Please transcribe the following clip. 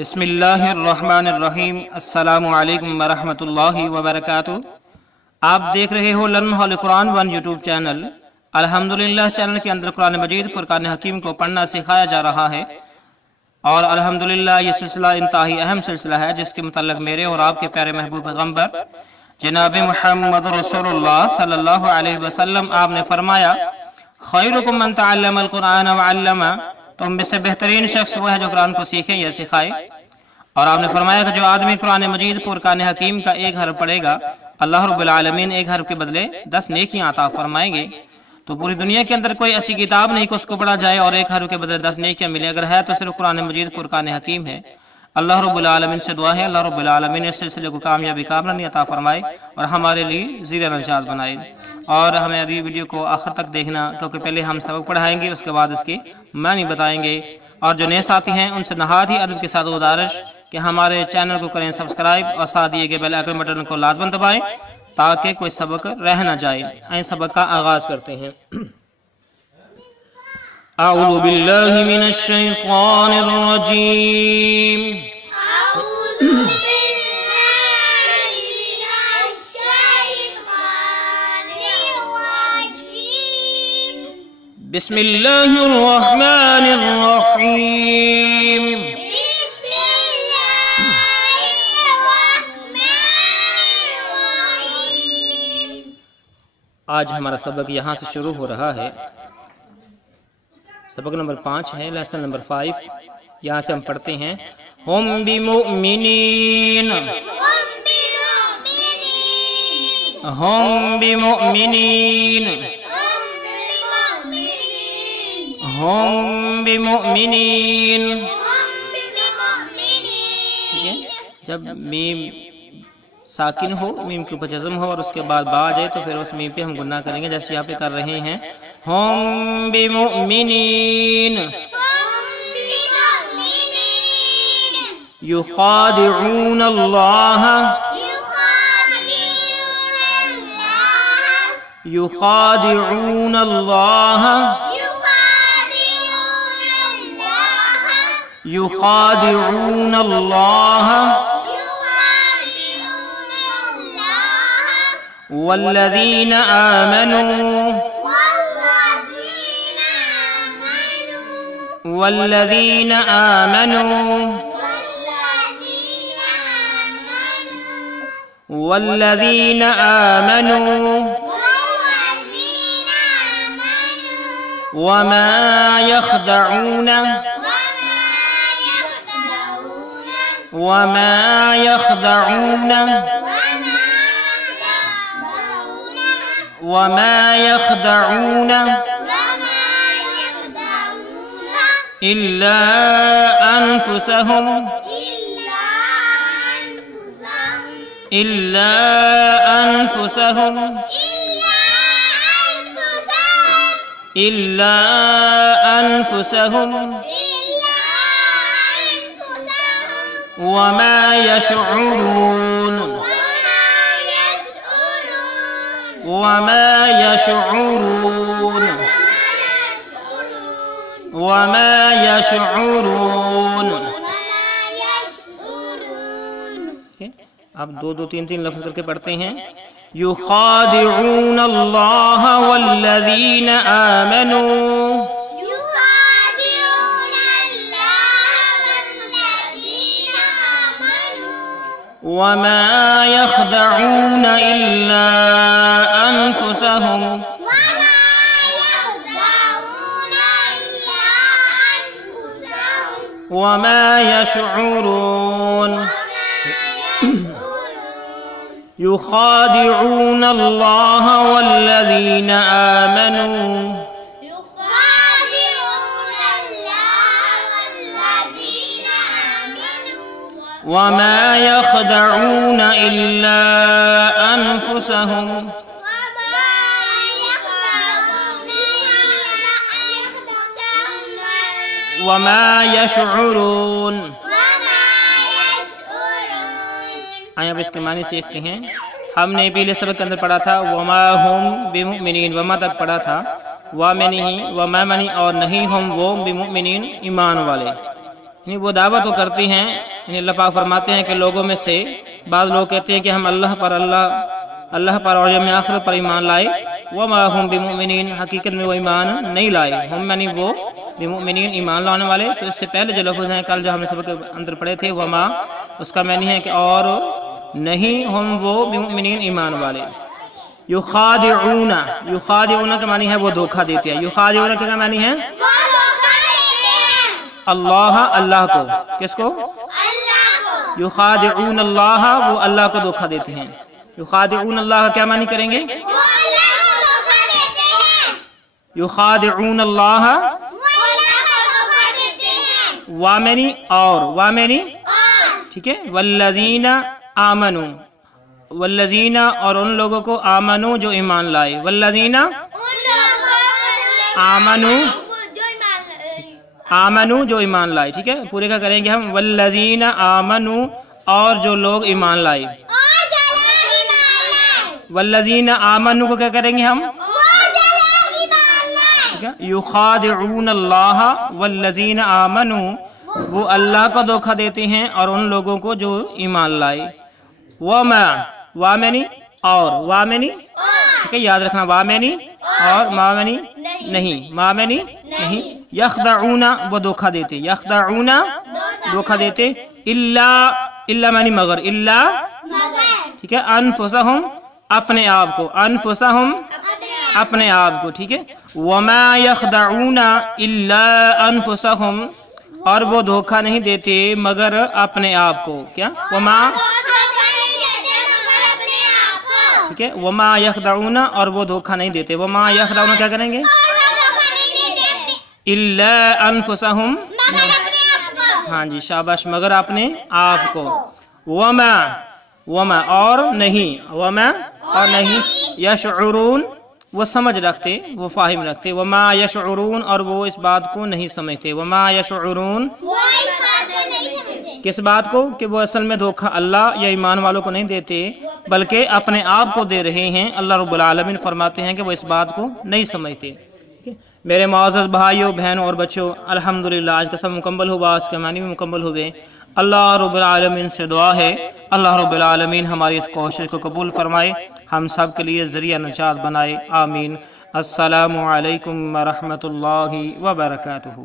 بسم اللہ الرحمن الرحیم۔ السلام علیکم ورحمت اللہ وبرکاتہ۔ آپ دیکھ رہے ہو لمحہ قرآن ون یوٹیوب چینل۔ الحمدللہ اس چینل کے اندر قرآن مجید فرقان حکیم کو پڑھنا سکھایا جا رہا ہے، اور الحمدللہ یہ سلسلہ انتہائی اہم سلسلہ ہے جس کے متعلق میرے اور آپ کے پیارے محبوب پیغمبر جناب محمد رسول اللہ صلی اللہ علیہ وسلم آپ نے فرمایا، خیرکم من تعلم القرآن وعلمہ، تم میں سے بہترین شخص وہ ہے جو قرآن کو سیکھے یا سکھائے۔ اور آپ نے فرمایا کہ جو آدمی قرآن مجید فرقان حکیم کا ایک حرف پڑھے گا، اللہ رب العالمین ایک حرف کے بدلے 10 نیکیاں عطا فرمائیں گے۔ تو پوری دنیا کے اندر کوئی ایسی کتاب نہیں کہ اس کو پڑھا جائے اور ایک حرف کے بدلے 10 نیکیاں ملے، اگر ہے تو صرف قرآن مجید فرقان حکیم ہے۔ اللہ رب العالمین سے دعا ہے اللہ رب العالمین اس سلسلے کو کامیابی کامرانی عطا فرمائے اور ہمارے لیے زیر نشاط بنائے۔ اور ہماری ویڈیو کو آخر تک دیکھنا، کیونکہ پہلے ہم سبق پڑھائیں گے، اس کے بعد اس کی معنی بتائیں گے۔ اور جو نئے ساتھی ہیں ان سے نہایت ہی ادب کے ساتھ گزارش کہ ہمارے چینل کو کریں سبسکرائب اور ساتھ دیے گئے بیل آئیکن بٹن کو لازماً دبائیں تاکہ کوئی سبق رہ نہ جائے۔ آئیں سبق کا آغاز کرتے ہیں۔ اعوذ باللہ من الشیطان الرجیم۔ بسم اللہ الرحمن الرحیم۔ آج ہمارا سبق یہاں سے شروع ہو رہا ہے۔ سبق نمبر 5 ہے، لیسن نمبر 5۔ یہاں سے ہم پڑھتے ہیں، ہم بمؤمنین، ہم بمؤمنین، ہم بمؤمنین۔ جب میم ساکن ہو، میم کے اوپر جزم ہو اور اس کے بعد با جائے تو پھر اس میم پہ ہم گناہ کریں گے، جیسے یہاں پہ کر رہے ہیں، ہم بمؤمنین یخادعون اللہ، یخادعون اللہ، یخادعون اللہ، والذین آمنوا، والذین آمنوا، والذین آمنوا وما يخدعون، وما يخدعون، وما يخدعون إلا أنفسهم، إلا أنفسهم، إلا أنفسهم وما يشعرون، وما يشعرون، وما يشعرون۔ آپ دو تین لفظ کر کے پڑھتے ہیں، یخادعون اللہ والذین آمنوا، وما يخدعون إلا أنفسهم، وما يشعرون، يخادعون الله والذين آمنوا، وما يخدعون إلا أنفسهم، وما يشعرون۔ آئیں اب اس کے معنی سیکھتے ہیں۔ ہم نے پہلے سبق کے اندر پڑھا تھا وما ہم بمؤمنین، وما تک پڑھا تھا، وما نہیں اور نہیں ہم وہ بمؤمنین ایمان والے، یعنی وہ دعویٰ تو کرتی ہیں، یعنی اللہ پاک فرماتے ہیں کہ لوگوں میں سے بعض لوگ کہتے ہیں کہ ہم اللہ پر اور یوم آخرت پر ایمان لائے، وما ہم بمؤمنین، حقیقت میں وہ ایمان نہیں لائے، ہم یعنی وہ بمؤمنین ایمان لانے والے۔ تو اس سے پہلے جو لفظ ہیں کل جو ہم نے سبق کے اندر پڑھے تھے وما، اس کا معنی ہے کہ اور نہیں ہم وہ بمؤمنین ایمان والے۔ یخادعون، یخادعون کا معنی ہے وہ دھوکہ دیتے ہیں، یخادعون کا معنی ہے اللہ، اللہ کو، کس کو؟ یخادعون اللہ، وہ اللہ کو دھوکہ دیتے ہیں۔ یخادعون اللہ کا کیا معنی کریں گے؟ یخادعون اللہ، وامنی اور، وامنی ٹھیک ہے، والذین آمنوا، والذین اور ان لوگوں کو آمنوا جو ایمان لائے، والذین آمنوا، آمنوا جو ایمان لائے، ٹھیک ہے، پورے کا کریں گے ہم، والذین آمنوا اور جو لوگ ایمان لائے، والذین آمنوا کو کیا کریں گے ہم؟ یخادعون اللہ والذین آمنوا، وہ اللہ کو دھوکہ دیتے ہیں اور ان لوگوں کو جو ایمان لائے۔ وما، وامنی اور، وامنی ٹھیک ہے، یاد رکھنا، وامنی اور مامنی نہیں، مامنی نہیں۔ یخدعون وہ دھوکہ دیتے، یخدعون دھوکہ دیتے، الا معنی مگر، الا ٹھیک ہے، انفسہم اپنے آپ کو، انفسہم اپنے آپ کو، ٹھیک ہے۔ وما یخدعون الا انفسہم اور وہ دھوکہ نہیں دیتے مگر اپنے آپ کو، کیا؟ وما ٹھیک ہے، وما یخدعون اور وہ دھوکہ نہیں دیتے، وما یخدعون کیا کریں گے؟ الا انفسہم، ہاں جی شاباش، مگر اپنے آپ کو۔ وما، وما اور نہیں، وما اور نہیں، یشعرون وہ سمجھ رکھتے، وہ فاہم رکھتے، وما یشعرون اور وہ اس بات کو نہیں سمجھتے، وما یشعرون کس بات کو؟ کہ وہ اصل میں دھوکہ اللہ یا ایمان والوں کو نہیں دیتے بلکہ اپنے آپ کو دے رہے ہیں۔ اللہ رب العالمین فرماتے ہیں کہ وہ اس بات کو نہیں سمجھتے۔ میرے معزز بھائیوں، بہنوں اور بچوں، الحمدللہ آج کا سب مکمل ہوا، اس کے معنی بھی مکمل ہوئے۔ اللہ رب العالمین سے دعا ہے اللہ رب العالمین ہماری اس کوشش کو قبول فرمائے، ہم سب کے لیے ذریعہ نجات بنائے، آمین۔ السلام علیکم ورحمۃ اللہ وبرکاتہ۔